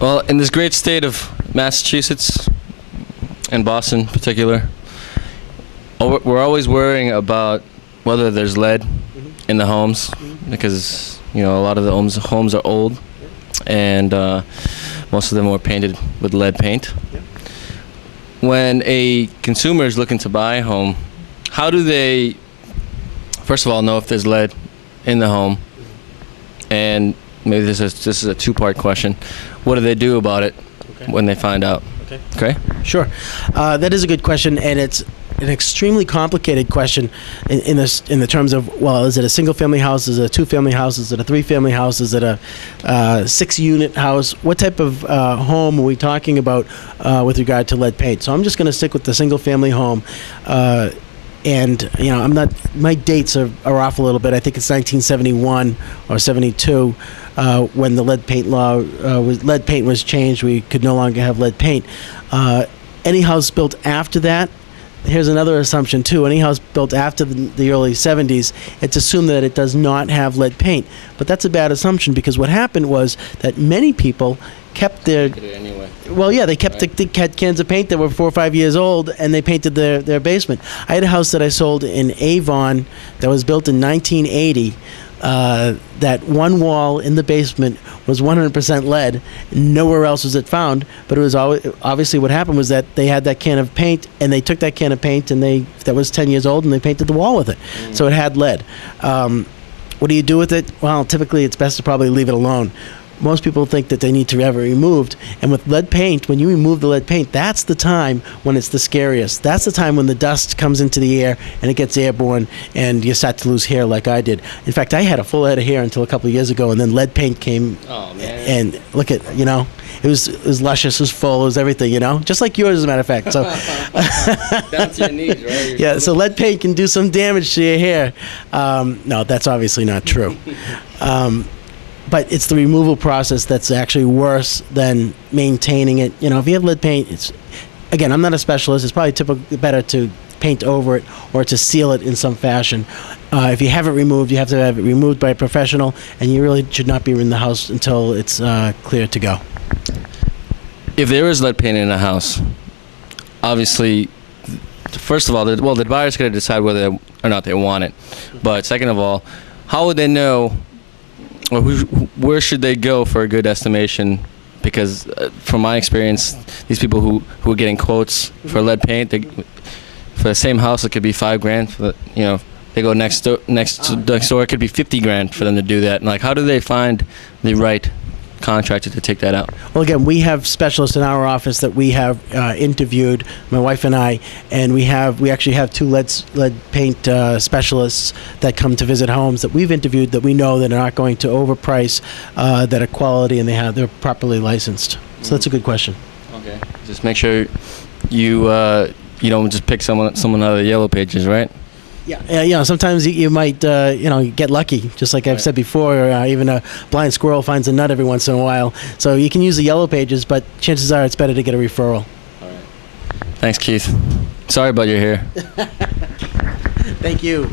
Well, in this great state of Massachusetts, and Boston in particular, we're always worrying about whether there's lead in the homes, because a lot of the homes are old, and most of them were painted with lead paint. When a consumer is looking to buy a home, how do they, first of all, know if there's lead in the home? And maybe this is a two-part question. What do they do about it when they find out? Okay. Sure. That is a good question, and it's an extremely complicated question in the terms of, well, is it a single-family house? Is it a two-family house? Is it a three-family house? Is it a 6-unit house? What type of home are we talking about with regard to lead paint? So I'm just going to stick with the single-family home. And I'm not. My dates are off a little bit. I think it's 1971 or 72 when the lead paint law lead paint was changed. We could no longer have lead paint. Any house built after that. Here's another assumption too. Any house built after the early 70s, it's assumed that it does not have lead paint. But that's a bad assumption, because what happened was that many people kept their anyway. Well, yeah, they kept they had cans of paint that were 4 or 5 years old, and they painted their basement. I had a house that I sold in Avon that was built in 1980. That one wall in the basement was 100% lead. Nowhere else was it found, but it was obviously what happened was that they had that can of paint, and they took that can of paint, and that was 10 years old, and they painted the wall with it. So it had lead. What do you do with it? Well, typically it's best to probably leave it alone. Most people think that they need to have it removed. And with lead paint, when you remove the lead paint, that's the time when it's the scariest. That's the time when the dust comes into the air and it gets airborne and you start to lose hair like I did. In fact, I had a full head of hair until a couple of years ago, and then lead paint came. Oh, man. And look at, it was luscious, it was full, it was everything, just like yours, as a matter of fact. So Down to your knees, right? Yeah, so lead paint can do some damage to your hair. No, that's obviously not true. But it's the removal process that's actually worse than maintaining it. If you have lead paint, again, I'm not a specialist. It's probably better to paint over it or to seal it in some fashion. If you have it removed, you have to have it removed by a professional, and you really should not be in the house until it's clear to go. If there is lead paint in a house, obviously, first of all, the buyer's going to decide whether or not they want it. But second of all, how would they know? Or where should they go for a good estimation? Because from my experience, these people who are getting quotes for lead paint, for the same house, it could be $5,000. For they go next door, it could be $50,000 for them to do that. And how do they find the right contractor to take that out? Well, again, we have specialists in our office that we have interviewed, my wife and I, and we actually have 2 lead paint specialists that come to visit homes that we've interviewed, that we know that are not going to overprice, that are quality, and they're properly licensed. So that's a good question. Okay. Just make sure you don't just pick someone out of the yellow pages, right? Yeah, sometimes you might, get lucky, just like I've said before, or even a blind squirrel finds a nut every once in a while. So you can use the yellow pages, but chances are it's better to get a referral. All right. Thanks, Keith. Sorry about your hair. Thank you.